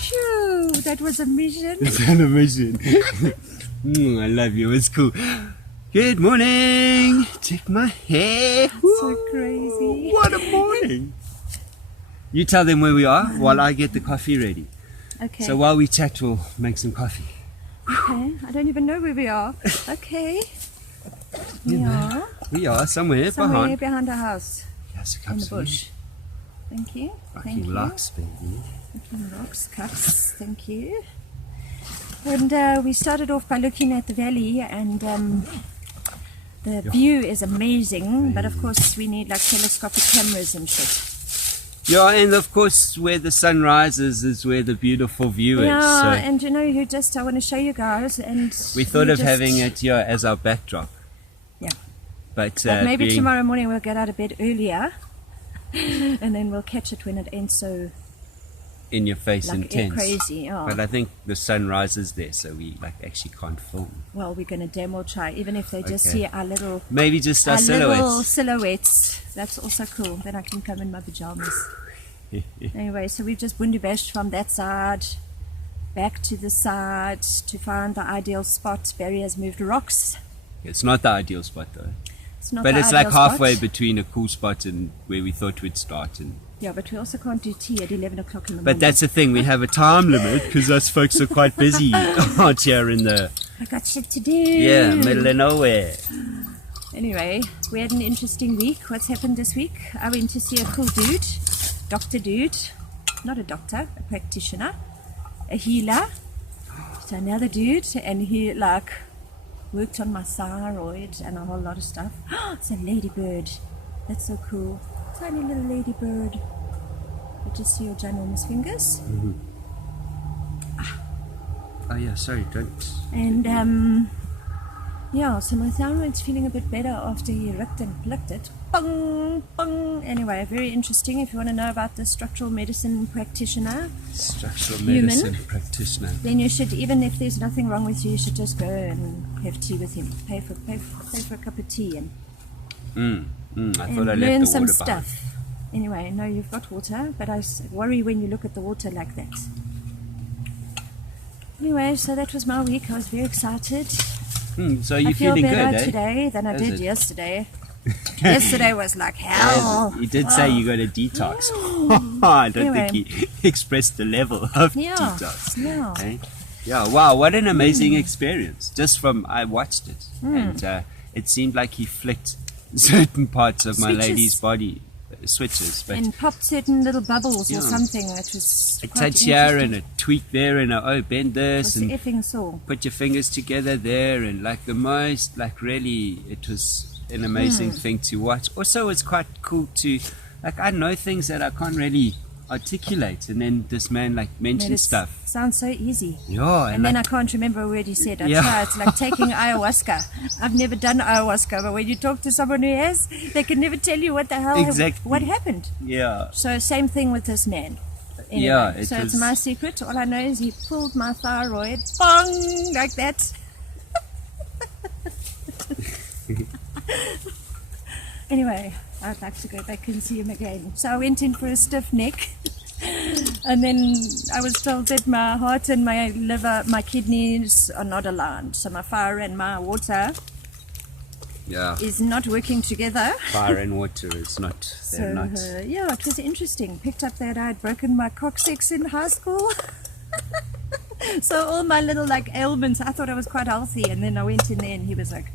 Phew, that was a mission. Is that a mission? I love you. It's cool. Good morning. Check my hair. So crazy. What a morning. You tell them where we are while I get the coffee ready. Okay. So while we chat, we'll make some coffee. Okay. I don't even know where we are. Okay. We are somewhere behind our house. Yes, in the bush. Thank you. Fucking locks, baby. Fucking rocks, cups. Thank you. And we started off by looking at the valley, and the view is amazing. But of course, we need like telescopic cameras and shit. Yeah, and of course, where the sun rises is where the beautiful view is. Yeah, So and you know, I want to show you guys. And we thought of having it here as our backdrop. Yeah. But maybe tomorrow morning we'll get out of bed earlier, and then we'll catch it when it ain't so in your face like intense. Crazy. Oh. But I think the sun rises there, so we like actually can't film. Well, we're gonna damn well try, even if they just see our little maybe just our little silhouettes. That's also cool. Then I can come in my pajamas. Anyway, so we've just bashed from that side back to the side to find the ideal spot. Barry has moved rocks. It's not the ideal spot though. It's not, but it's like halfway spot. between a cool spot and where we thought we'd start. And yeah, but we also can't do tea at 11 o'clock in the morning. But that's the thing, we have a time limit because us folks are quite busy out here in the... I got shit to do. Yeah, middle of nowhere. Anyway, we had an interesting week. What's happened this week? I went to see a cool dude, not a doctor, a practitioner, a healer. So another dude, and he like worked on my thyroid and a whole lot of stuff. It's a ladybird. That's so cool. Tiny little ladybird. You just see your ginormous fingers. Mm-hmm. Oh yeah, sorry, don't. And yeah, so my thyroid's feeling a bit better after he ripped and plucked it. Bung, bung. Anyway, very interesting. If you want to know about the structural medicine practitioner, then you should, even if there's nothing wrong with you, you should just go and have tea with him. Pay for a cup of tea and I thought I left learn the some water stuff. Behind. Anyway, no, you've got water, but I worry when you look at the water like that. Anyway, so that was my week. I was very excited. So you're feeling good, I feel better today than I did yesterday. Yesterday was like hell. You did say you got a detox. I don't think he expressed the level of detox. Yeah. Okay? Yeah, wow, what an amazing experience. I watched it. And it seemed like he flicked certain parts of my lady's body switches. But and popped certain little bubbles or something. It was a touch here and a tweak there and bend this. It was and effing sore. Put your fingers together there and like the most, like really, it was an amazing thing to watch. Also, it's quite cool to, like, I know things that I can't really articulate, and then this man like mentioned stuff. Sounds so easy. Yeah, and then I can't remember a word he said. I try. It's like taking ayahuasca. I've never done ayahuasca, but when you talk to someone who has, they can never tell you what the hell what happened. Yeah. So same thing with this man. Anyway, yeah. It's my secret. All I know is he pulled my thyroid, bong, like that. Anyway, I'd like to go back and see him again. So I went in for a stiff neck, and then I was told that my heart and my liver, my kidneys are not aligned. So my fire and my water is not working together. Fire and water is not. They're not. Yeah, it was interesting. Picked up that I had broken my coccyx in high school. So all my little like ailments, I thought I was quite healthy, and then I went in there and he was like,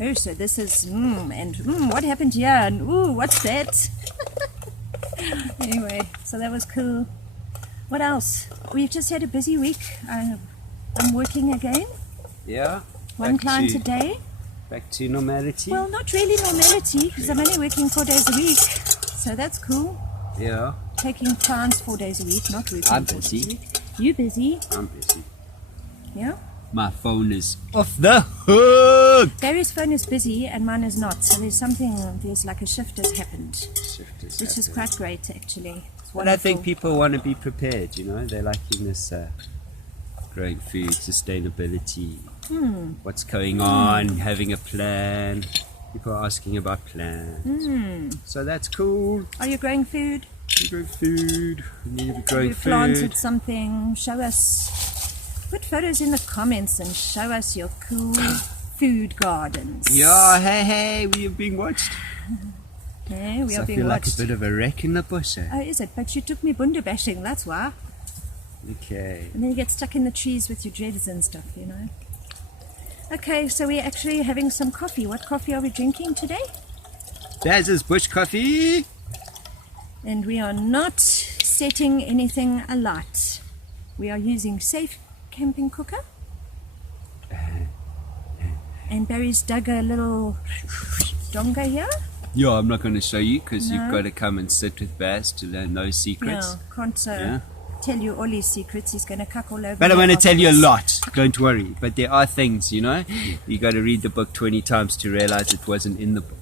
oh, so this is, what happened here? And, ooh, what's that? Anyway, so that was cool. What else? We've just had a busy week. I'm working again. Yeah. One client a day. Back to normality? Well, not really normality, because I'm only working 4 days a week. So that's cool. Yeah. Taking clients 4 days a week, not working. I'm busy. You busy? I'm busy. Yeah? My phone is off the hook. Barry's phone is busy and mine is not. So there's like a shift has happened. Which is quite great, actually. But I think people want to be prepared, you know. They're liking this growing food, sustainability, what's going on, having a plan. People are asking about plans. So that's cool. Are you growing food? We grow food. We need to be growing We planted food. something. Show us. Put photos in the comments and show us your cool food gardens. Yeah, hey, we are being watched. Yeah, we So are I being feel like a watched. bit of a wreck in the bush. Oh, is it? But you took me bundu bashing, that's why. Okay. And then you get stuck in the trees with your dreads and stuff, you know. Okay, so we're actually having some coffee. What coffee are we drinking today? There's bush coffee. And we are not setting anything alight. We are using safe camping cooker. And Barry's dug a little donga here. Yeah, I'm not going to show you because No. you've got to come and sit with Baz to learn those secrets. Yeah, can't Yeah. tell you all his secrets. He's going to cuck all over But I'm me going to tell you a afterwards. lot. Don't worry. But there are things, you know. You got to read the book 20 times to realize it wasn't in the book.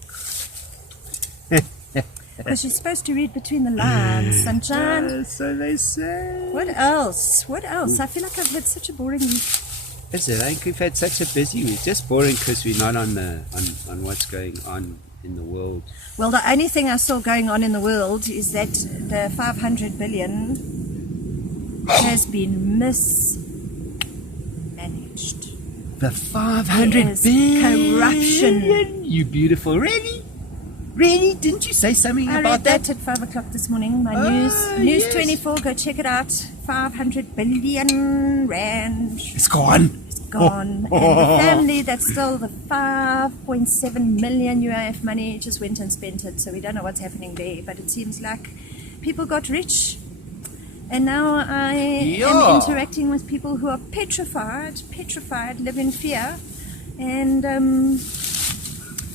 Because you're supposed to read between the lines, sunshine. So they say. What else? What else? I feel like I've had such a boring week. Is it? I think we've had such a busy week. Just boring because we're not on what's going on in the world. Well, the only thing I saw going on in the world is that the 500 billion has been mismanaged. The 500 There is billion. corruption. You beautiful. Really? Really? Didn't you say something I about read that at 5 o'clock this morning. My news yes. 24. Go check it out. 500 billion rand It's gone. gone. And the family that stole the 5.7 million UIF money just went and spent it. So we don't know what's happening there. But it seems like people got rich. And now I Yeah. am interacting with people who are petrified, live in fear. And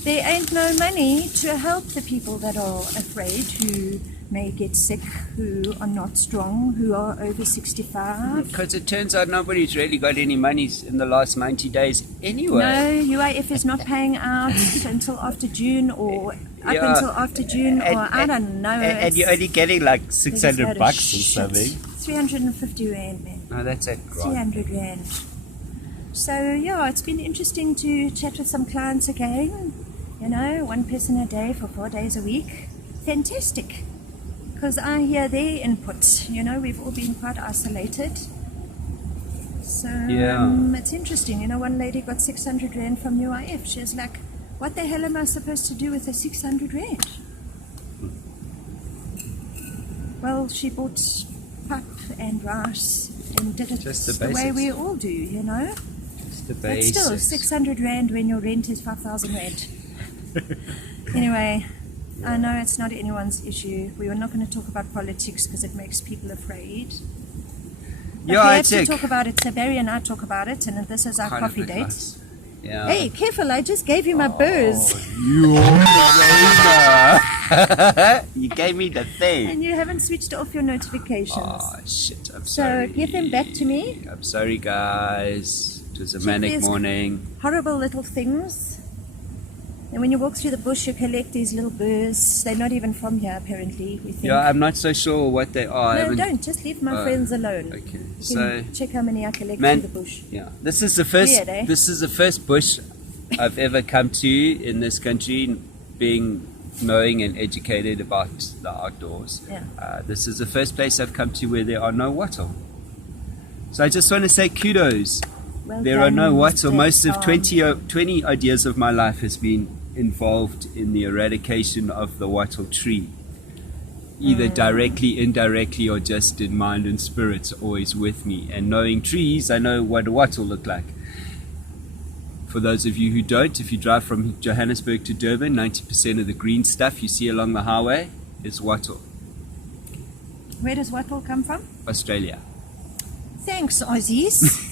there ain't no money to help the people that are afraid, who may get sick, who are not strong, who are over 65. Because it turns out nobody's really got any money in the last 90 days anyway. No, UIF is not paying out until after June, or up Yeah. until after June, or I don't know. And you're only getting like 600 bucks or something. 350 rand, man. No, that's a grand. 300 rand. So yeah, it's been interesting to chat with some clients again. You know, one person a day for 4 days a week. Fantastic. Because I hear their input. You know, we've all been quite isolated. So Yeah. it's interesting. You know, one lady got 600 rand from UIF. She was like, what the hell am I supposed to do with the 600 rand? Well, she bought pap and rice and did it Just the the way basics. we all do, you know. Just the But basics. still, 600 rand when your rent is 5,000 rand. Anyway, I know it's not anyone's issue. We are not going to talk about politics because it makes people afraid. But Yeah, we have it's to a talk about it. So Barry and I talk about it, and this is our kind of coffee date. advice. Yeah. Hey, careful! I just gave you my booze, You gave me the thing. and you haven't switched off your notifications. Oh shit! I'm So, sorry. give them back to me. I'm sorry, guys. It was a Check manic these morning. Horrible little things. And when you walk through the bush, you collect these little birds. They're not even from here, apparently. We think. Yeah, I'm not so sure what they are. I No, haven't- don't. Just leave my Oh, friends alone. Okay, You so can check how many I collect Man- through the bush. yeah, this is the first. Weird, eh? This is the first bush I've ever come to in this country, being knowing and educated about the outdoors. Yeah. This is the first place I've come to where there are no wattle. So I just want to say kudos. Well There are done, no wattle. Mr. Most of Tom. 20 odd years of my life has been involved in the eradication of the wattle tree. Either directly, indirectly, or just in mind and spirit, always with me. And knowing trees, I know what a wattle look like. For those of you who don't, if you drive from Johannesburg to Durban, 90% of the green stuff you see along the highway is wattle. Where does wattle come from? Australia. Thanks, Aussies.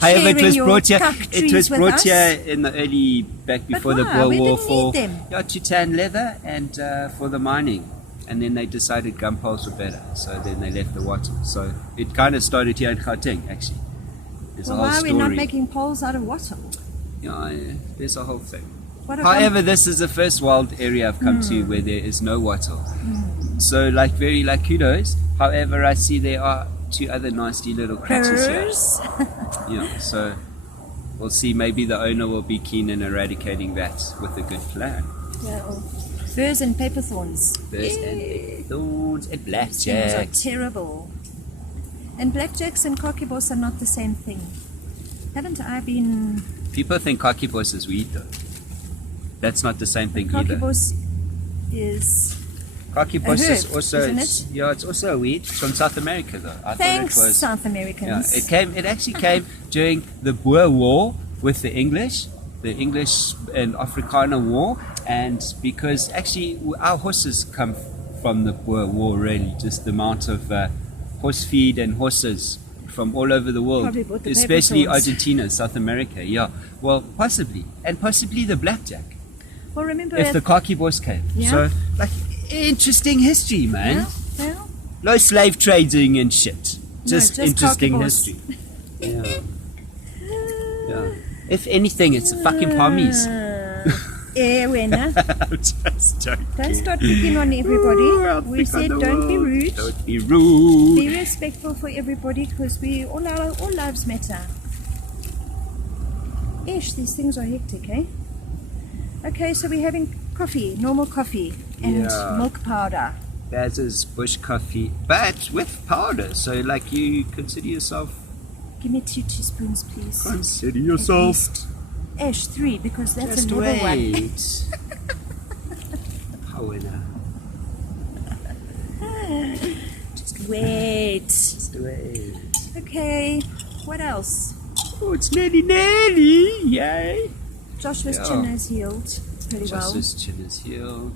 However, it Sharing was your brought here. cuck It was trees with brought us. here in the early back before the why? Boer We War didn't for need them. yeah, to tan leather and for the mining. And then they decided gum poles were better, so then they left the wattle. So it kind of started here in Gauteng, actually. There's Well, a whole why are story. we not making poles out of wattle? Yeah, there's a whole thing. What However, this is the first wild area I've come to where there is no wattle. So, like kudos. However, I see there are 2 other nasty little creatures here. Purrs. Yeah, so we'll see. Maybe the owner will be keen in eradicating that with a good plan. Yeah, well, Burrs and pepperthorns. Burrs and pepperthorns and Things blackjack. are terrible. And blackjacks and kakibos are not the same thing. Haven't I been... People think kakibos is weed though. That's not the same thing either. Kakibos is... Kakibos a is herb, also isn't it's also a weed. It's from South America though. I Thanks, thought it was, South Americans. yeah, it actually came during the Boer War with the English and Afrikaner War, and because actually our horses come from the Boer War, really, just the amount of horse feed and horses from all over the world, Probably bought the especially pepperthorns. Argentina, South America. Yeah, well, possibly the blackjack. Well, remember... If the kakibos came, Yeah. so like interesting history, man. Well, No slave trading and shit. Just interesting kakibos. history. Yeah. Yeah. If anything, it's fucking pommies. Winner. I'm just joking. Don't start picking on everybody. Ooh, We said don't be rude. Don't be rude. Be respectful for everybody because all lives matter. Ish, these things are hectic, eh? Okay, so we're having coffee, normal coffee, and Yeah. milk powder. Baz's bush coffee, but with powder. So, like, you consider yourself. Give me 2 teaspoons, please. Consider At yourself. least. Ash, 3, because that's Just another one. wait. Powder. Just wait. Just wait. Okay, what else? Oh, it's nearly. Yay. Joshua's Yeah. chin has healed pretty well. Justice chin is healed.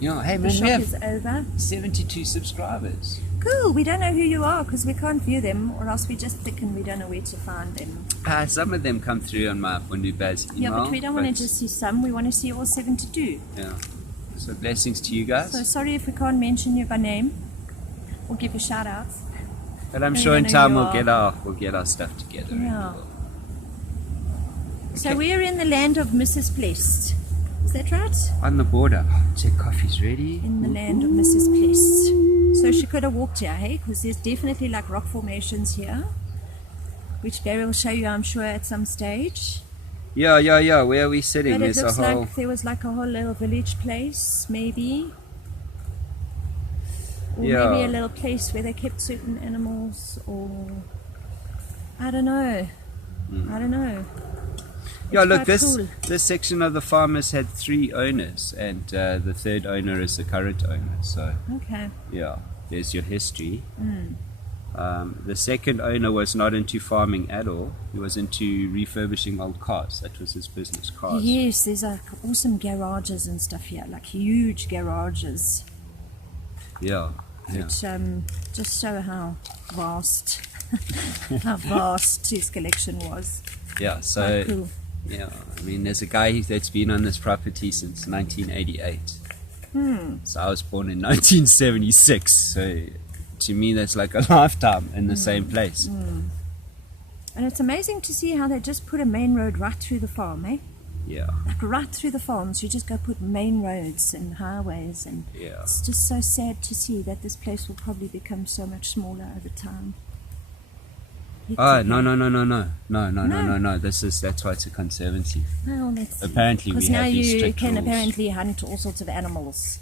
Yeah, hey The man, we shock is have over. 72 subscribers. Cool, we don't know who you are because we can't view them, or else we just thick and we don't know where to find them. Some of them come through on my Bundu Baz email. Yeah, but we don't want to just see some, we want to see all 72. Yeah. So blessings to you guys. So sorry if we can't mention you by name or give you shout outs. But I'm we sure in don't know time who we'll you are. get our stuff together. Yeah. So Okay. we're in the land of Mrs. Blessed. Is that right? On the border. Check coffee's ready. In the land of Mrs. Blessed. So she could have walked here, hey? Because there's definitely like rock formations here, which Barry will show you, I'm sure, at some stage. Yeah. Where are we sitting? But it There's looks a whole. like there was like a whole little village place, maybe. Or Yeah. maybe a little place where they kept certain animals, or I don't know. I don't know. Yeah, It's look, quite cool. this section of the farm has had 3 owners, and the third owner is the current owner. So Okay. yeah, there's your history. The second owner was not into farming at all. He was into refurbishing old cars. That was his business, cars. Yes, there's like awesome garages and stuff here, like huge garages, Yeah. which just show how vast, how vast his collection was. Yeah, so Quite cool. yeah, I mean, there's a guy that's been on this property since 1988. So I was born in 1976. So to me, that's like a lifetime in the same place. And it's amazing to see how they just put a main road right through the farm, eh? Yeah, Like right through the farms, you just go put main roads and highways, and yeah. it's just so sad to see that this place will probably become so much smaller over time. Oh no! That's why it's a conservancy. Well, that's Apparently, we because have now these you strict can rules. apparently hunt all sorts of animals.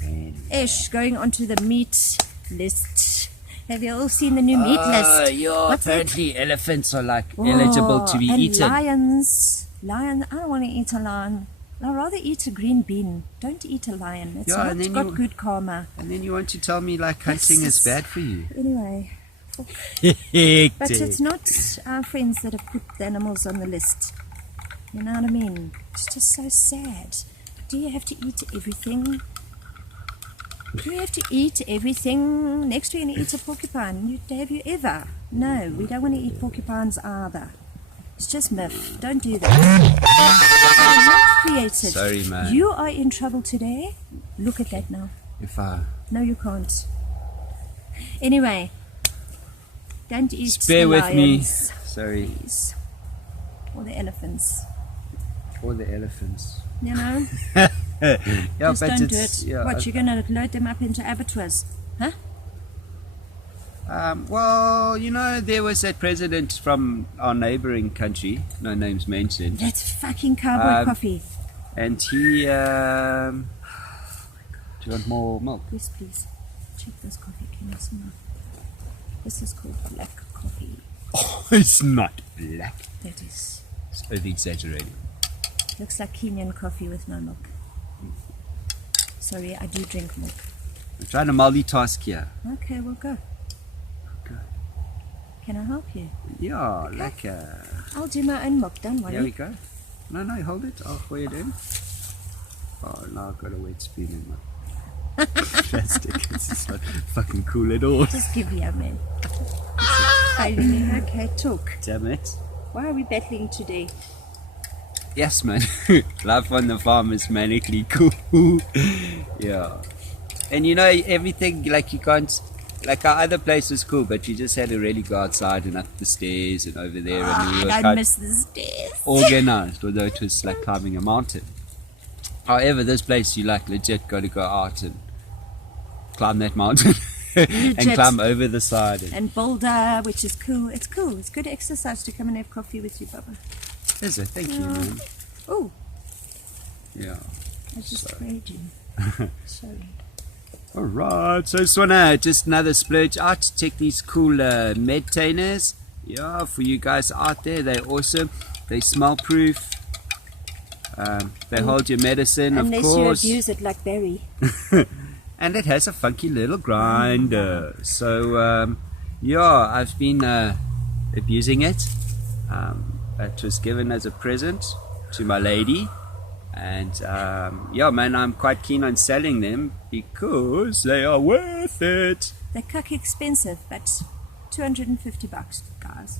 Man. Ish, going on to the meat list. Have you all seen the new meat list? Yeah, What's apparently elephants are like Oh, eligible to be and eaten. lions. I don't want to eat a lion. I'd rather eat a green bean. Don't eat a lion. It's Yeah, and not then got you- good karma. And then you want to tell me like hunting is bad for you. Anyway, but it's not our friends that have put the animals on the list. You know what I mean? It's just so sad. Do you have to eat everything? Do you have to eat everything? Next we're going to eat a porcupine. Have you ever? No, we don't want to eat porcupines either. It's just myth. Don't do that. You're not created. Sorry, man. You are in trouble today. Look at that now. If I No, you can't. Anyway, don't eat bear the with me, lions, sorry, please. Or the elephants. or the elephants. You know? Yeah, Just but don't do it's it. yeah. What, you're going to load them up into abattoirs? Huh? Well, you know, there was that president from our neighboring country, no names mentioned, That's fucking cowboy Um, coffee. and he Do you want more milk? Yes, please. Check this coffee. Can you smell? This is called black coffee. Oh, it's not black. That is. It's over-exaggerating. Looks like Kenyan coffee with no milk. Sorry, I do drink milk. I'm trying to multitask here. Okay, we'll go. Okay. Can I help you? Yeah, Okay. lekker. I'll do my own milk, don't worry. There we go. No, hold it. I'll pour it in. Oh, now I've got a wet spoon in my plastic. It's not fucking cool at all. Just give you a man. Okay, talk. Damn it. Why are we battling today? Yes, man. Life on the farm is manically cool. Yeah. And you know, everything, like you can't, like our other place was cool, but you just had to really go outside and up the stairs and over there. And we were I quite miss the stairs. organized, although it was like climbing a mountain. However, this place, you like legit got to go out and climb that mountain and Legit. climb over the side. And boulder, which is cool. It's cool. It's good exercise to come and have coffee with you, Baba. Is it? Thank you, man. Oh, Yeah. I just sprayed you. Sorry. Alright, so I just wanna another splurge out to check these cool medtainers. Yeah, for you guys out there, they're awesome. They smell proof. They hold your medicine, Unless of course. you abuse it like Barry. And it has a funky little grinder. So yeah, I've been abusing it. It was given as a present to my lady. And yeah, man, I'm quite keen on selling them because they are worth it. They're cuck expensive, but $250, guys.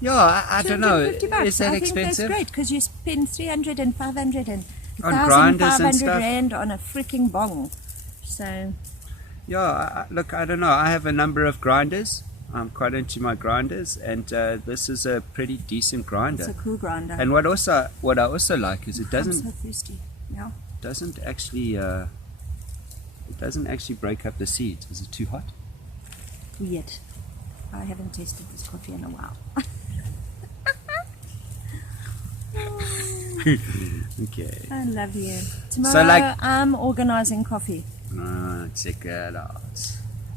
Yeah, I don't know. $250. Is that I think expensive? that's great because you spend 300 and 500 and On grinders and 1,500 stuff? rand on a freaking bong. So Yeah, look, I don't know. I have a number of grinders. I'm quite into my grinders, and this is a pretty decent grinder. it's a cool grinder. And what I also like is it I'm doesn't so thirsty. Yeah. doesn't actually break up the seeds. Is it too hot? Weird. I haven't tasted this coffee in a while. Okay. I love you. Tomorrow I'm organizing coffee. Check that out.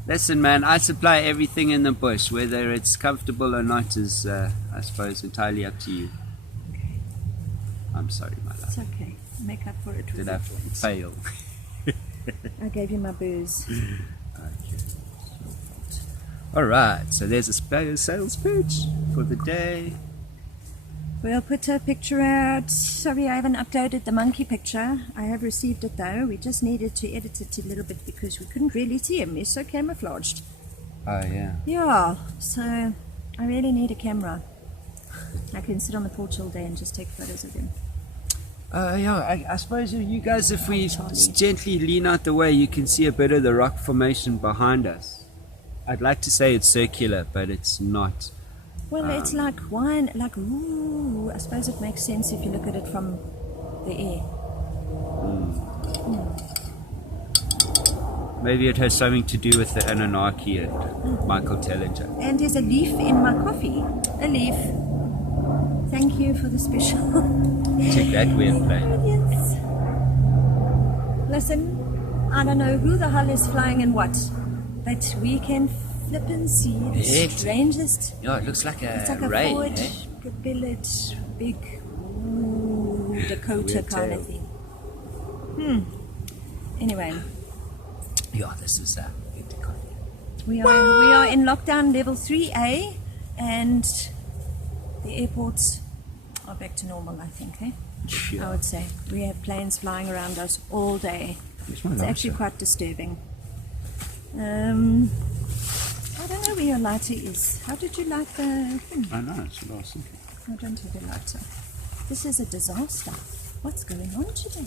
Listen, man, I supply everything in the bush. Whether it's comfortable or not is, I suppose, entirely up to you. Okay. I'm sorry, my love. It's okay. Make up for it with Did I influence. fail? I gave you my booze. Okay. Alright, so there's a sales pitch for the day. We'll put a picture out. Sorry, I haven't uploaded the monkey picture. I have received it though. We just needed to edit it a little bit because we couldn't really see him. He's so camouflaged. Oh, yeah. Yeah, so I really need a camera. I can sit on the porch all day and just take photos of him. Yeah, I suppose you guys, if we Charlie. gently lean out the way, you can see a bit of the rock formation behind us. I'd like to say it's circular, but it's not. Well, it's like wine, like, ooh, I suppose it makes sense if you look at it from the air. Maybe it has something to do with the Anunnaki and Michael Tellinger. And there's a leaf in my coffee. A leaf. Thank you for the special. Check that weird plane. Yes. Listen, I don't know who the hell is flying and what, but we can flip and see the Yeah. strangest. Yeah, it looks like It's like a ray. forward Eh? billet, big Dakota Weird kind tail. of thing. Anyway, Yeah, this is good coffee. we are in lockdown level 3A, and the airports are back to normal, I think. I Yeah. would say we have planes flying around us all day. Where's my It's actually lighter? quite disturbing. I don't know where your lighter is. How did you light the thing? I know, it's what I was thinking. I don't have a lighter. This is a disaster. What's going on today?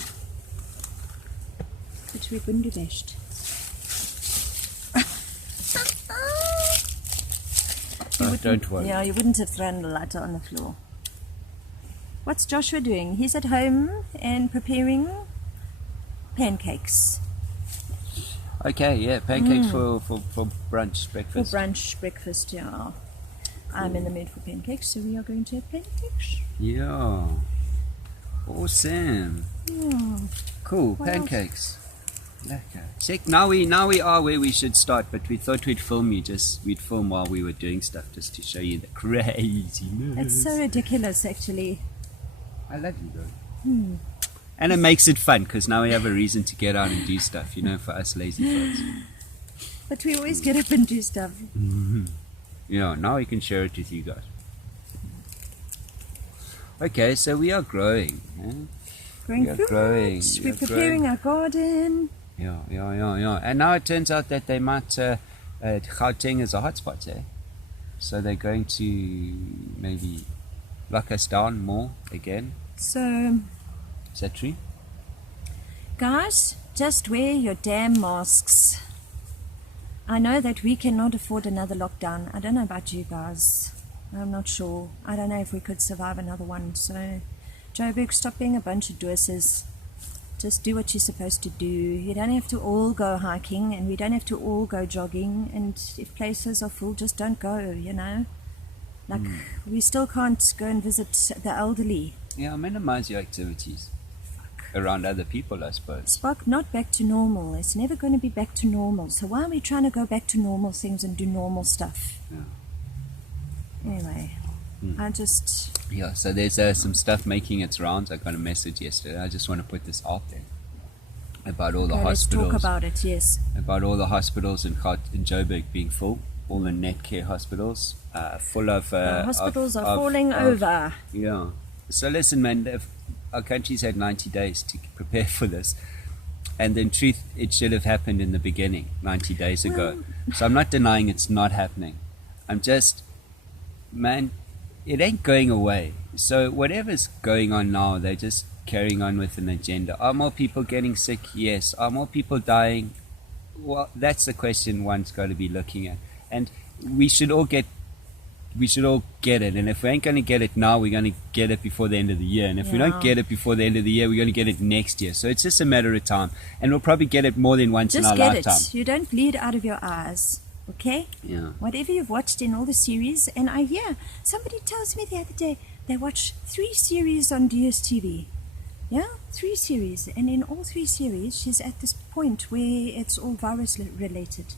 But we're bundudashed. Don't worry. Yeah, you wouldn't have thrown the lighter on the floor. What's Joshua doing? He's at home and preparing pancakes. Okay, yeah, pancakes for brunch, For breakfast. brunch, breakfast, yeah. I'm in the mood for pancakes, so we are going to have pancakes. Yeah. Awesome. Yeah. Cool, What else? pancakes. Check, now we are where we should start, but we thought we'd film while we were doing stuff just to show you the craziness. It's so ridiculous, actually. I love you though. And it makes it fun because now we have a reason to get out and do stuff, for us lazy folks. But we always get up and do stuff. Yeah, now we can share it with you guys. Okay, so we are growing. Growing food. We're preparing our garden. Yeah. And now it turns out that they might, Gauteng is a hotspot, eh? So they're going to maybe lock us down more again. So, is that true? Guys, just wear your damn masks. I know that we cannot afford another lockdown. I don't know about you guys. I'm not sure. I don't know if we could survive another one. So, Joburg, stop being a bunch of deuces. Just do what you're supposed to do. You don't have to all go hiking, and we don't have to all go jogging. And if places are full, just don't go, Like, we still can't go and visit the elderly. Yeah, minimize your activities around other people, I suppose. Spock, not back to normal. It's never going to be back to normal. So why are we trying to go back to normal things and do normal stuff? Yeah. Anyway, I just... Yeah, so there's some stuff making its rounds. I got a message yesterday. I just want to put this out there. About all the hospitals. Let's talk about it, yes. About all the hospitals in Joburg being full. All the net care hospitals full of... hospitals are falling over. Yeah. So listen, man, our country's had 90 days to prepare for this. And in truth, it should have happened in the beginning, 90 days ago. So I'm not denying it's not happening. I'm just, man, it ain't going away. So whatever's going on now, they're just carrying on with an agenda. Are more people getting sick? Yes. Are more people dying? Well, that's the question one's got to be looking at. And we should all get it, and if we ain't going to get it now, we're going to get it before the end of the year, and if we don't get it before the end of the year, we're going to get it next year. So it's just a matter of time, and we'll probably get it more than once in our lifetime. Just get it. You don't bleed out of your eyes, okay? Yeah. Whatever you've watched in all the series, and I hear somebody tells me the other day they watched 3 series on DSTV. Yeah, 3 series, and in all 3 series, she's at this point where it's all virus related.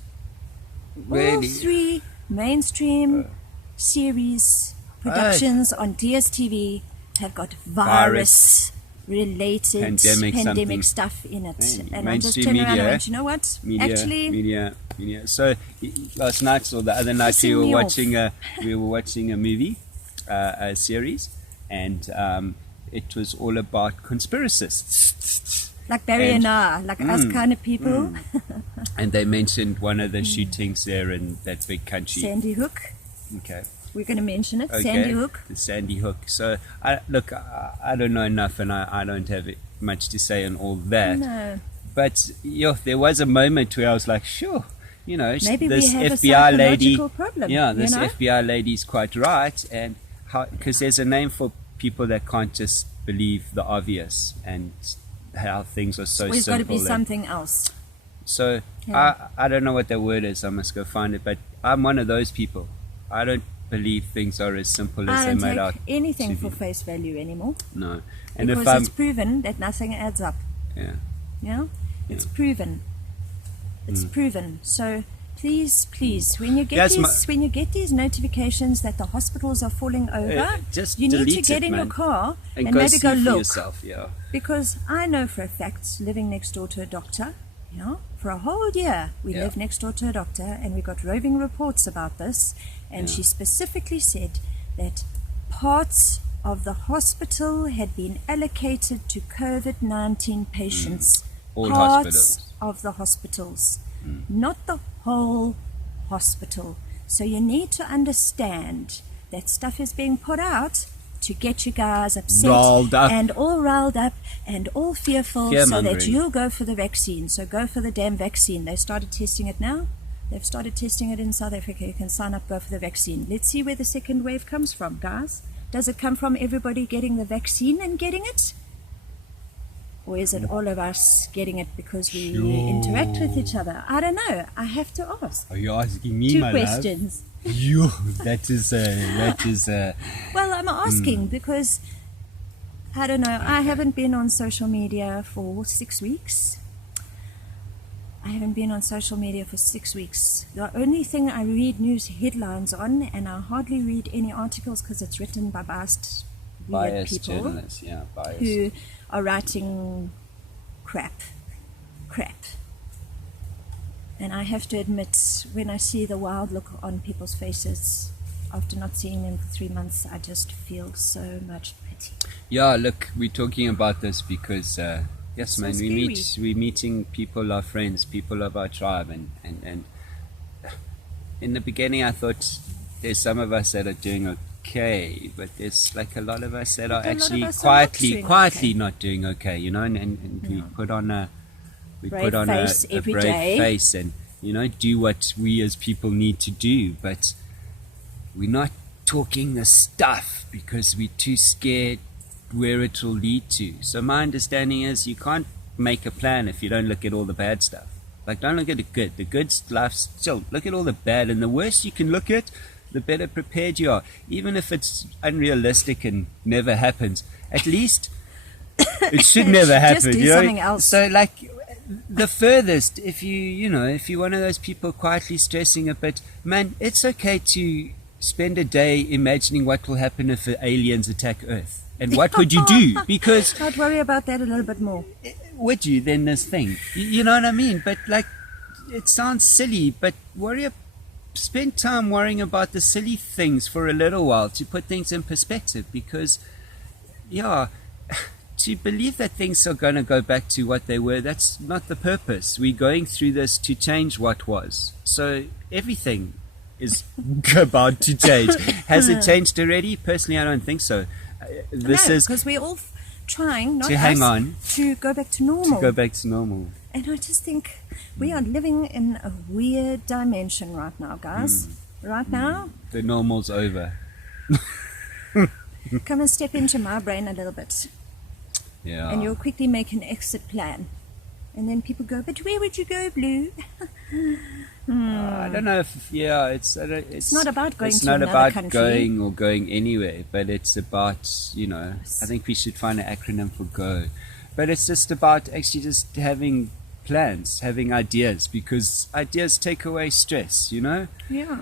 Really? All 3 mainstream series productions on DSTV have got virus related pandemic stuff in it. And I just turn around and went, you know what? Media. So last night or the other night we were watching a movie, a series, and it was all about conspiracists. Like Barry and I, like us kind of people. And they mentioned one of the shootings there in that big country. Sandy Hook. Okay. We're going to mention it. Okay. Sandy Hook. The Sandy Hook. So, I don't know enough, and I don't have much to say on all that. No. But there was a moment where I was like, sure, maybe this we have FBI a lady, problem. Yeah, this FBI lady's quite right, and because there's a name for people that can't just believe the obvious and how things are so There's simple. There's got to be something else. So I don't know what the word is. I must go find it. But I'm one of those people. I don't believe things are as simple as they're made out. I don't take anything for face value anymore. No, and because it's proven that nothing adds up. Yeah. Yeah, it's proven. It's proven. So please, when you get these notifications that the hospitals are falling over, you need to get in your car and maybe go look. Yourself, because I know for a fact, living next door to a doctor, for a whole year we lived next door to a doctor, and we got roving reports about this, and she specifically said that parts of the hospital had been allocated to COVID-19 patients. All parts hospitals. Of the hospitals, not the whole hospital. So you need to understand that stuff is being put out to get you guys upset and all riled up and all fearful so that you'll go for the vaccine. So go for the damn vaccine. They started testing it now. They've started testing it in South Africa. You can sign up, go for the vaccine. Let's see where the second wave comes from, guys. Does it come from everybody getting the vaccine and getting it? Or is it all of us getting it because we interact with each other? I don't know. I have to ask. Are you asking me, 2 my questions. That is. Well, I'm asking because, I don't know, I haven't been on social media for 6 weeks. I haven't been on social media for 6 weeks. The only thing I read news headlines on, and I hardly read any articles because it's written by biased people journalists, biased. who are writing crap. And I have to admit, when I see the wild look on people's faces after not seeing them for 3 months, I just feel so much pity. Yeah, look, we're talking about this because yes, So man, scary. we're meeting people, our friends, people of our tribe, and in the beginning I thought there's some of us that are doing okay, but there's like a lot of us that are A lot of actually us are not quietly doing okay. not doing okay, you know, and we put on a Brave face a every brave day. face and, you know, do what we as people need to do, but we're not talking the stuff because we're too scared where it will lead to. So my understanding is you can't make a plan if you don't look at all the bad stuff. Like, don't look at the good. The good stuff's still, look at all the bad, and the worse you can look at, the better prepared you are. Even if it's unrealistic and never happens, at least it should never happen. Just do you know? something else. So like the furthest, if you're one of those people quietly stressing a bit, man, it's okay to spend a day imagining what will happen if aliens attack Earth. And what would you do? Because I'd worry about that a little bit more. would you then this thing? You know what I mean? But like, it sounds silly, but spend time worrying about the silly things for a little while to put things in perspective, because to believe that things are going to go back to what they were, that's not the purpose. We're going through this to change what was. So everything is about to change. Has it changed already? Personally, I don't think so. This is because we're all trying, not to us, hang on, to go back to normal. to go back to normal. And I just think we are living in a weird dimension right now, guys. Right now, The normal's over. come and step into my brain a little bit. Yeah. And you'll quickly make an exit plan. And then people go, but where would you go, Blue? I don't know if it's not about going it's to not another about country. going anywhere, but it's about, I think we should find an acronym for go, but it's just about actually just having plans, having ideas, because ideas take away stress, Yeah.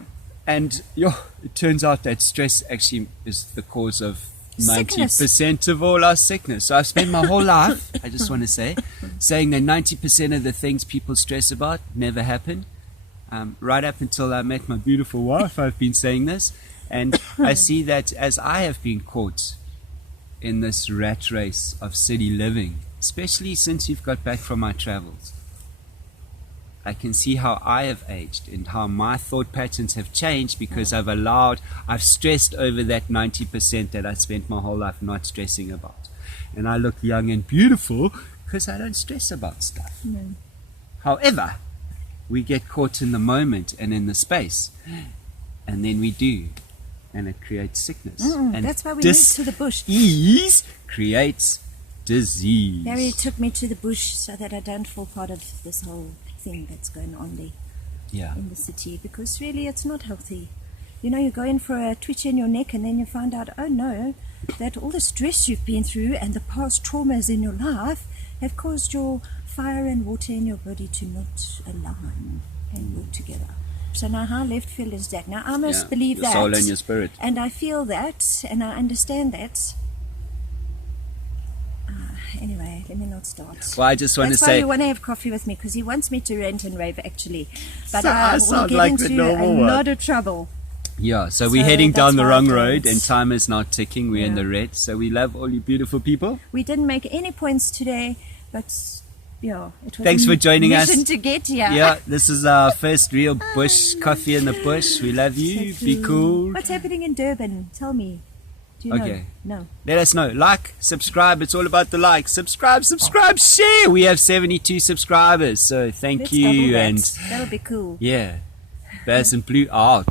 and it turns out that stress actually is the cause of Sickness. 90% of all our sickness. So I've spent my whole life, I just want to say, saying that 90% of the things people stress about never happen. Right up until I met my beautiful wife, I've been saying this. And I see that as I have been caught in this rat race of city living, especially since you've got back from my travels, I can see how I have aged and how my thought patterns have changed because I've stressed over that 90% that I spent my whole life not stressing about. And I look young and beautiful because I don't stress about stuff. However, we get caught in the moment and in the space, and then we do, and it creates sickness. And that's why we moved to the bush. Dis-ease creates disease. Barry took me to the bush so that I don't fall part of this whole thing that's going on there in the city, because really it's not healthy. You go in for a twitch in your neck and then you find out, oh no, that all the stress you've been through and the past traumas in your life have caused your fire and water in your body to not align and work together. So now how left field is that? Now I must believe your that. soul and your spirit. And I feel that and I understand that. Anyway, let me not start. Well, I just want That's to why say, you want to have coffee with me, because he wants me to rant and rave actually. But So I I will sound get like the into normal a one. lot of trouble. so we're So heading down that's the why wrong I road don't- and time is now ticking. We're in Yeah. the red. So we love all you beautiful people. We didn't make any points today, but it was Thanks a for joining us. mission to get here. Yeah, this is our first real bush coffee in the bush. We love you. So Be cool. What's happening in Durban? Tell me. Do you Okay. know? No. Let us know. Like, subscribe. It's all about the like. Subscribe, share. We have 72 subscribers. So thank Let's you. double that. And That'll be cool. yeah, Baz and Blue out.